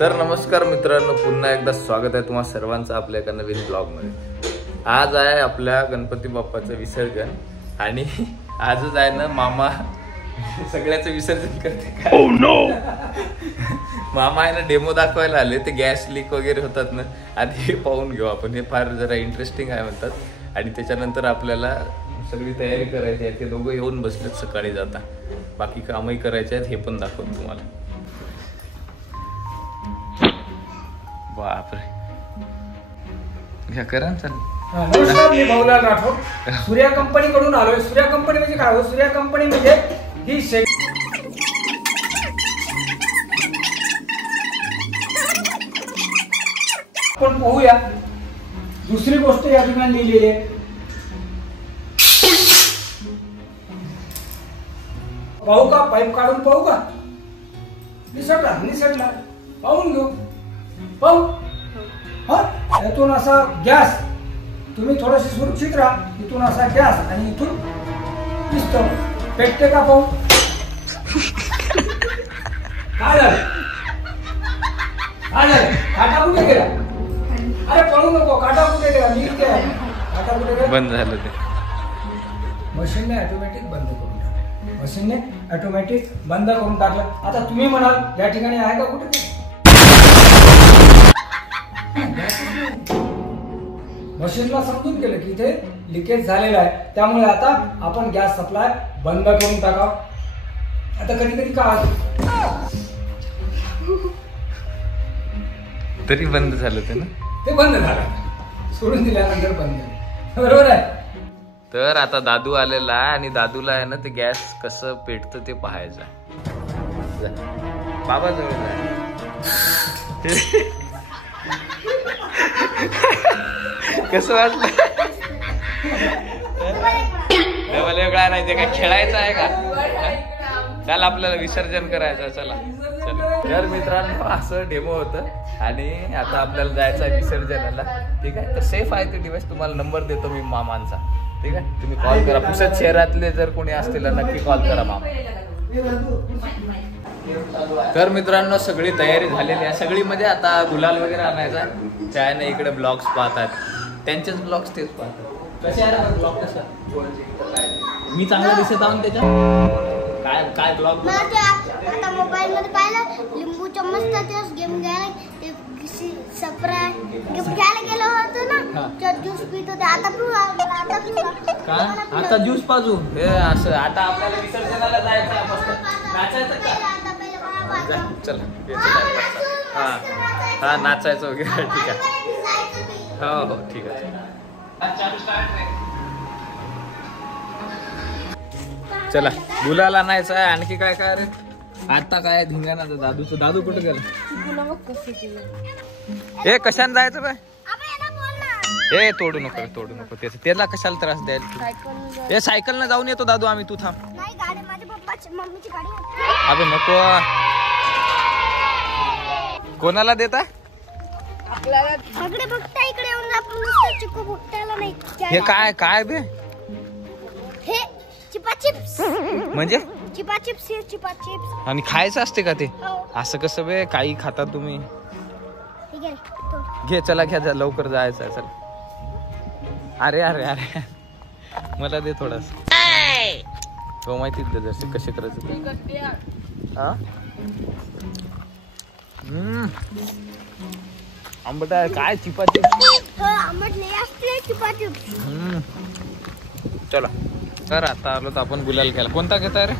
तर नमस्कार मित्रांनो, पुन्हा एकदा स्वागत आहे तुम्हा सर्वांचं आपल्या एका नवीन ब्लॉगमध्ये। आज आहे आपल्या गणपती बाप्पाचं विसर्जन आणि आजच आहे ना मामा सगळ्याचं विसर्जन करते का? Oh no! मामा आहे ना डेमो दाखवायला आले, ते गॅस लीक वगैरे होतात ना, आधी हे पाहून घेऊ आपण। हे फार जरा इंटरेस्टिंग आहे म्हणतात आणि त्याच्यानंतर आपल्याला सगळी तयारी करायची आहे। ते दोघं येऊन बसलेत सकाळी जाता, बाकी कामही करायचे आहेत, हे पण दाखवतो तुम्हाला। बापरे, घ्या करा चल। नमस्कार, मी भाऊलाल राठोड, सूर्या कंपनी कडून आलोय। सूर्या कंपनी म्हणजे काय हो? सूर्या कंपनी म्हणजे ही आपण पाहूया। दुसरी गोष्ट या ठिकाणी लिहिलेली आहे, पाहू का? पाईप काढून पाहू का? निसटला पाहून घेऊ। पाहू हा, यातून असा गॅस, तुम्ही थोडीशी सुरक्षित राहा। इथून असा गॅस आणि इथून पिस्तूल पेटते का? पाहू काय झालं? काटा कुठे गेला? अरे पळू नको, काटा कुठे गेला? मी इथे आहे। काटा कुठे गेला? बंद झालं ते। मशीनने ऑटोमॅटिक बंद करून टाकलं। मशीनने ऑटोमॅटिक बंद करून टाकलं। आता तुम्ही म्हणाल या ठिकाणी आहे का कुठे? मशीनला समजून गेलं की इथे लिकेज झालेला आहे, त्यामुळे आता आपण गॅस सप्लाय बंद करून टाकावं। आता कधी कधी काय तरी बंद झालं ते ना, ते बंद झालं, सोडून दिल्यानंतर बंद झालं, बरोबर आहे। तर आता दादू आलेला आहे आणि दादूला आहे ना ते गॅस कसं पेटतं ते पाहायचं। बाबा जवळ कसं वाटलं? वेगळा नाही, ते काय खेळायचं आहे का? चल आपल्याला विसर्जन करायचं, चला चला। तर मित्रांनो असं डेमो होतं आणि आता आपल्याला जायचं आहे विसर्जनाला, ठीक आहे? तर सेफ आहे ते डिवाइस, तुम्हाला नंबर देतो मी मामांचा, ठीक आहे? तुम्ही कॉल करा, पुसद शहरातले जर कोणी असतील नक्की कॉल करा मामा। तर मित्रांनो सगळी तयारी झालेली आहे, सगळी म्हणजे आता गुलाल वगैरे आणायचा। त्याने इकडे ब्लॉग्स पाहतात, त्यांचेच ब्लॉग्स तेच पाहतात। कसे आहे ब्लॉग? कसा मी चांगला दिसत आहोत त्याच्या? काय ब्लॉग? आता मोबाईल मध्ये पाहिलं, लिंबू चम्मचचा गेम घ्यायला ते गिफ्ट घ्यायला गेलो होतो ना, तर ज्यूस पित होते। आता ज्यूस पाजू हे असं। आता आपल्याला विसर्जनाला जायचं आहे, मस्त नाचायचं का? चला हा नाचायचं वगैरे, ठीक आहे? हो ठीक आहे। चला गुलाल आणायचं आहे। आणखी काय काय रे? आता काय धिंगाणा दादूचं? दादू कुठे गेला? हे कशाने जायचं बाय? हे तोडू नको त्याला कशाला त्रास द्यायला? हे सायकल न जाऊन येतो दादू आम्ही, तू थांब। अबे नको, कोणाला देता? हे काय बे? चिपा चिप्स म्हणजे चिपा चिप्स आणि खायचं असते का ते? असं कसं बे? काही खाता तुम्ही? घे चला, घ्या लवकर जायचं आहे, चला। अरे मला दे थोडस, हो माहिती जसे कसे करायचं। हा आंबट आहे काय? चिपा चिप्स चला। तर आता आलो तर आपण गुलाल घ्यायला। कोणता घेताय रे?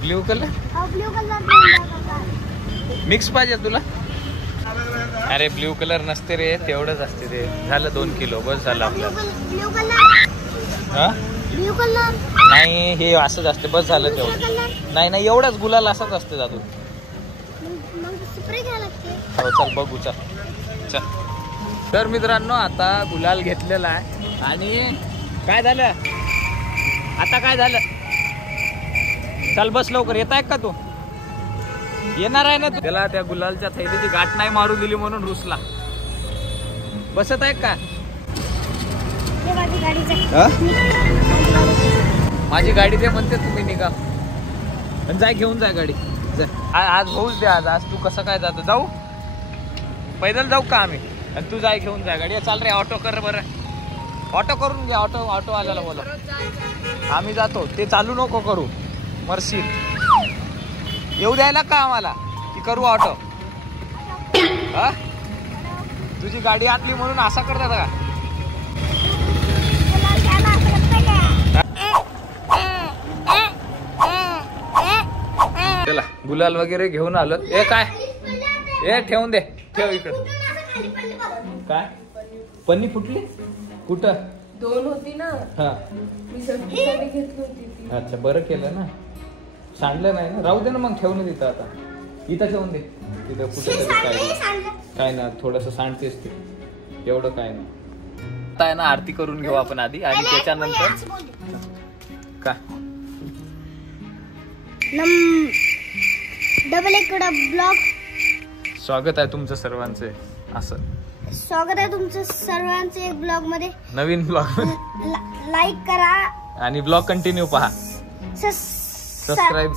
ब्ल्यू कलर मिक्स पाहिजे तुला? अरे ब्ल्यू कलर नसते रे, तेवढंच असते रे। झालं 2 किलो बस झालं आपल्याला। नाही हे असंच असते, बस झालं तेवढं। नाही एवढाच गुलाल असाच असते दादू। हो चल बघू, चल। तर मित्रांनो आता गुलाल घेतलेला आहे आणि काय झालं आता? काय झालं? चल बस लवकर, येत आहे का तू? येणार आहे ना तू? त्याला त्या गुलालच्या थैलीची गाठ नाही मारू दिली म्हणून रुसला। बसत आहे का? माझी गाडी दे म्हणते, तुम्ही निघा जाय, घेऊन जाय गाडी। आज होऊच दे. आज तू कसं काय जातो? जाऊ पैदल जाऊ का आम्ही? आणि तू जाय घेऊन जा गाडी. चाल रे ऑटो कर बरं. ऑटो करून घे. ऑटो आल्याला बोला. आम्ही जातो. ते चालू नको करू मरशील. येऊ द्यायला का आम्हाला की करू ऑटो? हा तुझी गाडी आणली म्हणून असा करतात का? चला गुलाल वगैरे घेऊन आलो. ए काय ठेवून दे. ठेव इकडे. काय पन्नी फुटली? कुठं? 2 होती ना. हा मी सर्विससाठी घेतली होती ती. अच्छा बरं केलं ना. सांडलं नाही ना. राहू दे ना मग. ठेवून तिथं. आता इथं ठेवून दे. तिथं कुठं काय ना. थोडस सांडतेस ते. एवढं काय नाही. आता आहे ना आरती करून घेऊ आपण आधी आणि त्याच्यानंतर काय डबल एक ब्लॉग. स्वागत आहे तुमचं सर्वांचे. असं स्वागत आहे तुमचं सर्वांचे एक ब्लॉग मध्ये. नवीन ब्लॉग मध्ये लाईक करा आणि ब्लॉग कंटिन्यू पहा. सबस्क्राईब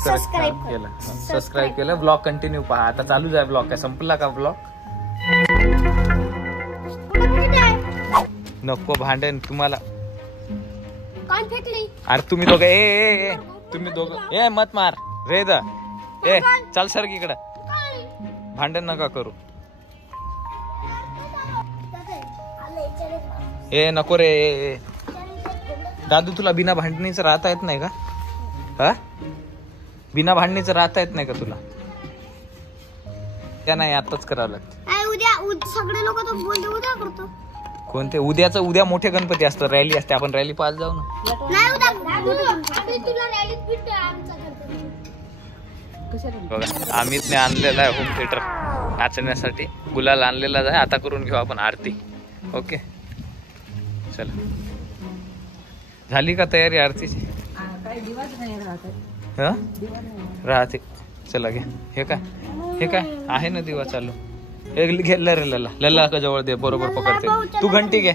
केलं. ब्लॉग कंटिन्यू पहा. आता चालूच आहे ब्लॉग. काय संपला का ब्लॉग? नको भांडण तुम्हाला. कोण फेकली? अरे तुम्ही दोघं ए तुम्ही दोघं ए मत मार रे द. ए चल सर इकडं. भांडण नका करू. ए नको रे. दादू तुला बिना भांडणीचं राहता येत नाही का? हा बिना भांडणीचं राहता येत नाही का तुला? त्या नाही आताच करावं लागतं. उद्या सगळे लोक तो बोलते उद्या करतो. कोणते उद्याचं? उद्या मोठे गणपती असतं. रॅली असते. आपण रॅली पाहायला जाऊ ना. बघा अमितने आणलेला आहे होम थिएटर नाचण्यासाठी. गुलाल आणलेला आहे. आता करून घेऊ आपण आरती. ओके चला. झाली का तयारी आरतीची? राहते. चला घे. हे काय आहे ना दिवा चालू. घे लल्ला का जवळ दे. बरोबर पकडते. तू घंटी घे.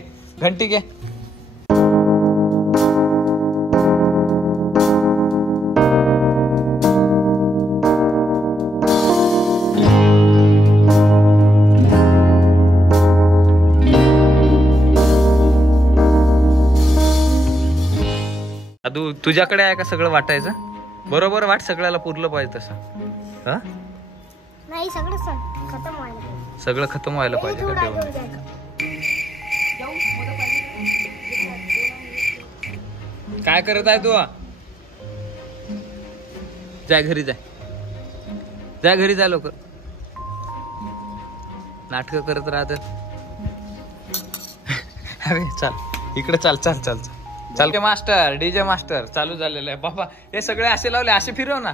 तुझ्याकडे आहे का सगळं वाटायचं? बरोबर वाट. सगळ्याला पुरलं पाहिजे तसं. हा नाही सगळं खतम व्हायला. सगळं खतम व्हायला पाहिजे का देऊन? काय करत आहे तू? जाय घरी. जाय घरी. जाय लवकर. नाटक करत राहतात. अरे चाल इकडे. चाल मास्टर. डीजे मास्टर चालू झालेलं आहे बाबा. हे सगळे असे लावले. असे फिरव ना.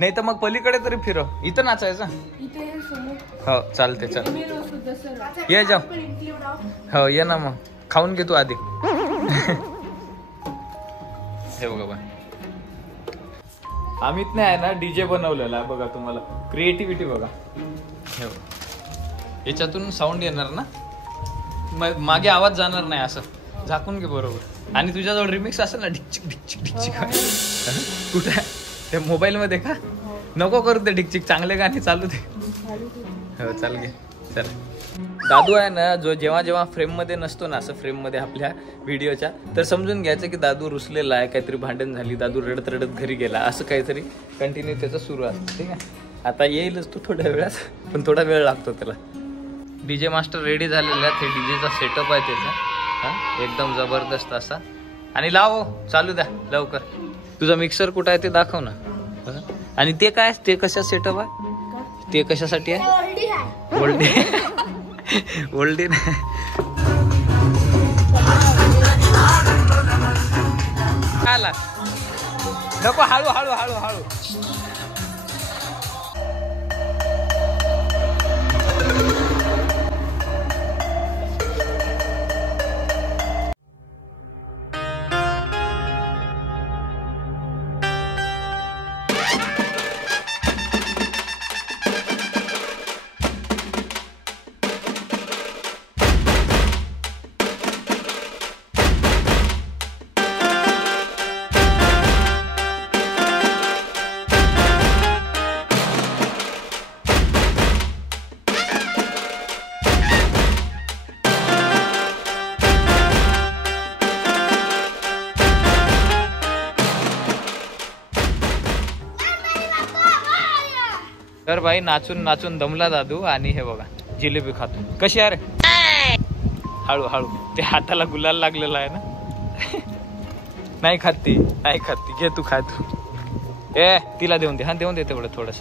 नाही तर मग पलीकडे तरी फिरव. इथं नाचायचं. हो चालते. चल ये जाऊ. हो ये ना. मग खाऊन घे तू आधी. हे बघा बा अमितने आहे ना डीजे बनवलेला आहे. बघा तुम्हाला क्रिएटिव्हिटी बघा. हे याच्यातून साऊंड येणार ना. मागे आवाज जाणार नाही. असं झाकून घे बरोबर. आणि तुझ्याजवळ रिमिक्स असेल ना. ढिकचिक कुठे? त्या मोबाईल मध्ये का? नको करू ते ढिकचिक. चांगले गाणे चालू दे. हो चाल घे. चल दादू आहे ना जो जेव्हा फ्रेम मध्ये नसतो ना. असं फ्रेम मध्ये आपल्या व्हिडिओच्या तर समजून घ्यायचं की दादू रुसलेला आहे. काहीतरी भांडण झाली. दादू रडत घरी गेला. असं काहीतरी कंटिन्यू त्याचं सुरू असतं. ठीक आहे. आता येईलच तो थोड्या वेळात. पण थोडा वेळ लागतो त्याला. डीजे मास्टर रेडी झालेला आहे. ते डीजेचा सेटअप आहे त्याचा. हा एकदम जबरदस्त असा. आणि लाव. चालू द्या लवकर. तुझा मिक्सर कुठं आहे ते दाखव ना. आणि ते काय? ते कशा सेटअप आहे? ते कशासाठी आहे? ओल्डी आला. नको हळू. तर भाई नाचून नाचून दमला दादू आणि हे बघा जिलेबी खातो. कशी आहे रे? हळू हळू, ते हाताला गुलाल लागलेला आहे ना. नाही खाती नाही खाती, घे तू खा तू. ए तिला देऊन दे. हा देऊन दे तेवढं थोडस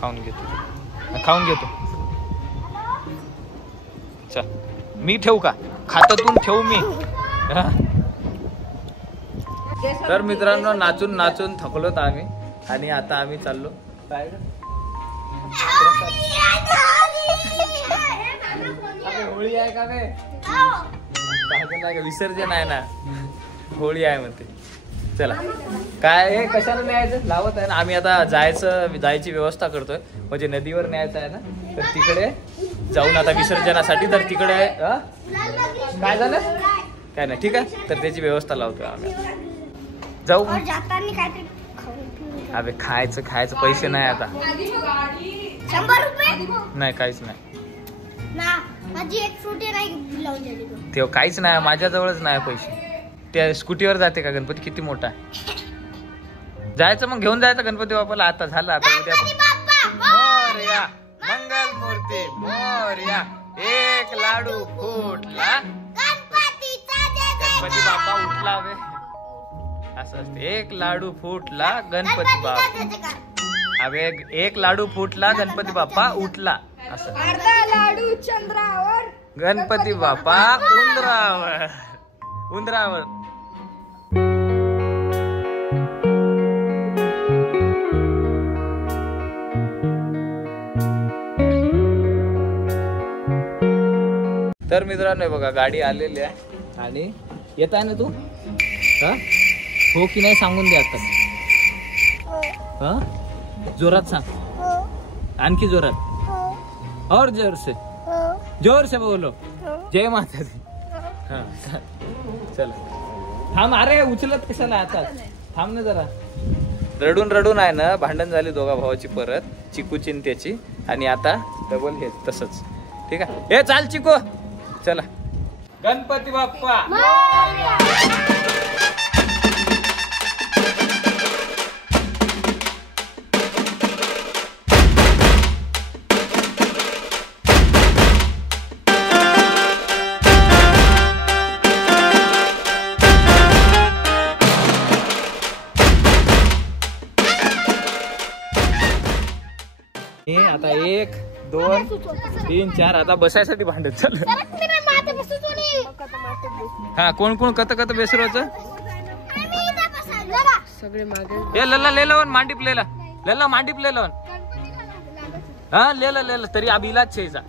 खाऊन घेतो, खाऊन घेतो. चल मी ठेवू का? खातातून ठेवू मी. तर मित्रांनो नाचून नाचून थकलोत आम्ही आणि आता आम्ही चाललो. काय होळी आहे का रे? विसर्जन आहे ना, होळी आहे म्हणते. चला काय हे कशाला न्यायचं लावत आहे ना. आम्ही आता जायची व्यवस्था करतोय, म्हणजे नदीवर न्यायचं आहे ना. तर तिकडे जाऊन आता विसर्जनासाठी. तर तिकडे काय झालं काय नाही, ठीक आहे. तर त्याची व्यवस्था लावतोय आम्ही. जाऊ. अबे खायचं पैसे नाही आता. 100 रुपये नाही काहीच नाही. माझी एक फ्रुटी नाही तेव्हा काहीच नाही माझ्याजवळच नाही पैसे. त्या स्कूटीवर जाते का गणपती? किती मोठा आहे. जायचं मग घेऊन जायचं गणपती बाप्पाला. आता झालं, आता उद्या मोरया मंगल मूर्ती मोरया. एक लाडू फुटला गणपती बाप्पा उठला. वे असं असते. एक लाडू फुटला गणपती बाप्पा. अबे एक लाडू फुटला गणपती बाप्पा उठला. असं लाडू चंद्रावर गणपती बाप्पा उंदरावर. उंदरावर. तर मित्रांनो बघा गाडी आलेली आहे आणि येत आहे ना तू. हा हो की नाही सांगून दे आता. हा जोरात सांग, आणखी जोरात. और जोर से बोलो. जय माता दी. हा चला थांब. अरे उचलत कशाला आता, थांब ना जरा. रडून रडून आहे ना भांडण झाली दोघा भावाची परत, चिकू चिंत्याची. आणि आता डबल हे तसंच. ठीक आहे. ए चाल चिकू चला. गणपती बाप्पा आता 1 2 3 4 आता बसायसाठी भांडत चाललं. हा कोण कोण कत कत बेसरोचं सगळे मागे. ए लल्ला लेलावन मांडीप लेला लल्ला मांडीप लेलावन. हा लेला तरी अब इलाज छेचा.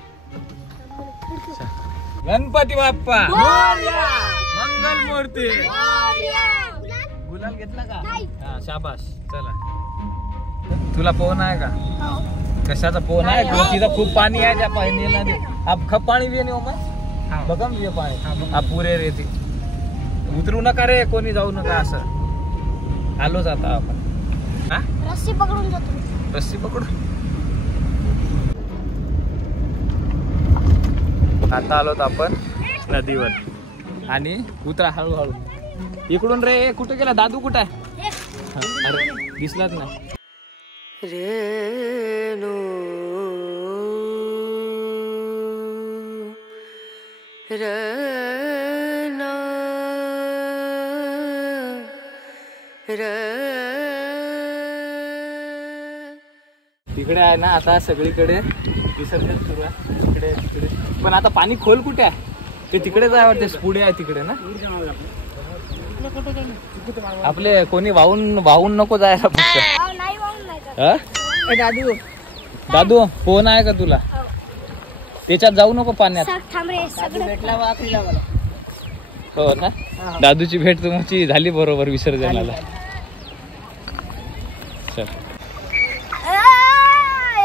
गणपती बाप्पा मंगल मूर्ती. गुलाल घेतला का? हा शाबास. चला तुला पोहणं आहे का? कशाचा पोहणं आहे? तिथं खूप पाणी आहे त्या पाणीला. अब खप पाणी भी नाही मग बघा मी पाणी. हा पुरे रेती. उतरू नका रे कोणी, जाऊ नका. असं आलोच आता आपण. हा रस्सी पकडून जातो. रस्सी पकडून आता आलोत आपण नदीवर. आणि उतरा हळूहळू. इकडून रे. कुठे गेला दादू? कुठे आहे? अरे दिसलाच नाही. रेणू रना तिकडे आहे ना आता सगळीकडे विसर्जन सुरू आहे. तिकडे तिकडे पण आता पाणी खोल कुठे आहे? ते तिकडेच आहे वाटते. पुढे आहे तिकडे ना. आपले कोणी वाहून नको जायला फक्त. दादू फोन आहे का तुला? त्याच्यात जाऊ नको पाण्यात. हो ना. दादूची भेट तुमची झाली बरोबर विसर्जनाला. चल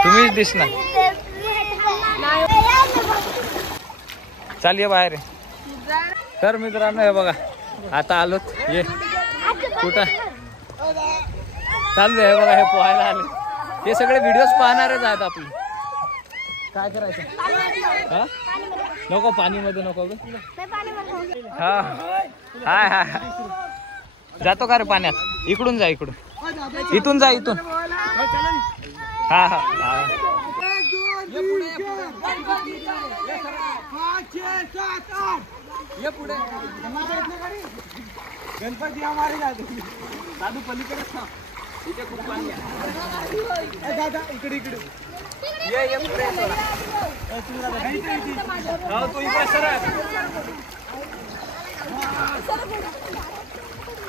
तुम्हीच दिसणार. चाल ये बाहेर. तर मित्रांनो हे बघा आता आलोत. ये कुठं चालू आहे बघा. हे पोहायला आले. हे सगळे व्हिडिओज पाहणारच आहेत आपले. काय करायचं? हा नको पाणीमध्ये नको. हा हाय हाय जातो का रे पाण्यात? इकडून जा. इकडून इथून जा. इथून हा हा गणपती हमारे दादू पलीकडे इथे खूप पाणी आहे. दादा इकडे इकडे ये पुढे तू इकडे सरळ.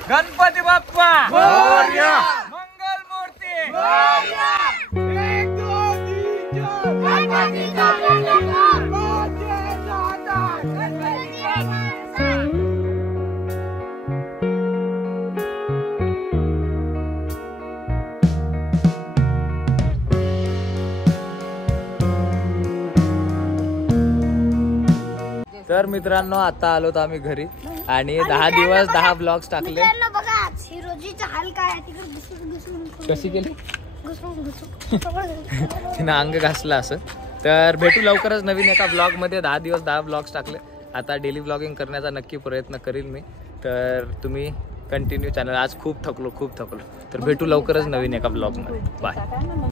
गणपती बाप्पा मोरया, मंगल मूर्ती मोरया. 1 2 3 4 गणपतीचा बेटा मोरया दादा गणपतीचा तर मित्रांनो आता आलोत आम्ही घरी आणि 10 दिवस 10 ब्लॉग्स टाकले. मित्रांनो बघा आज हिरोजीचा हाल काय आहे, तिकडे घुसून कशी केली घुसून तिनं अंग घासलं असं. तर भेटू लवकरच नवीन एका ब्लॉग मध्ये. 10 दिवस 10 ब्लॉग्स टाकले. आता डेली ब्लॉगिंग करण्याचा नक्की प्रयत्न करीन मी. तर तुम्ही कंटिन्यू चॅनल. आज खूप थकलो. तर भेटू लवकरच नवीन एका ब्लॉग मध्ये. बाय.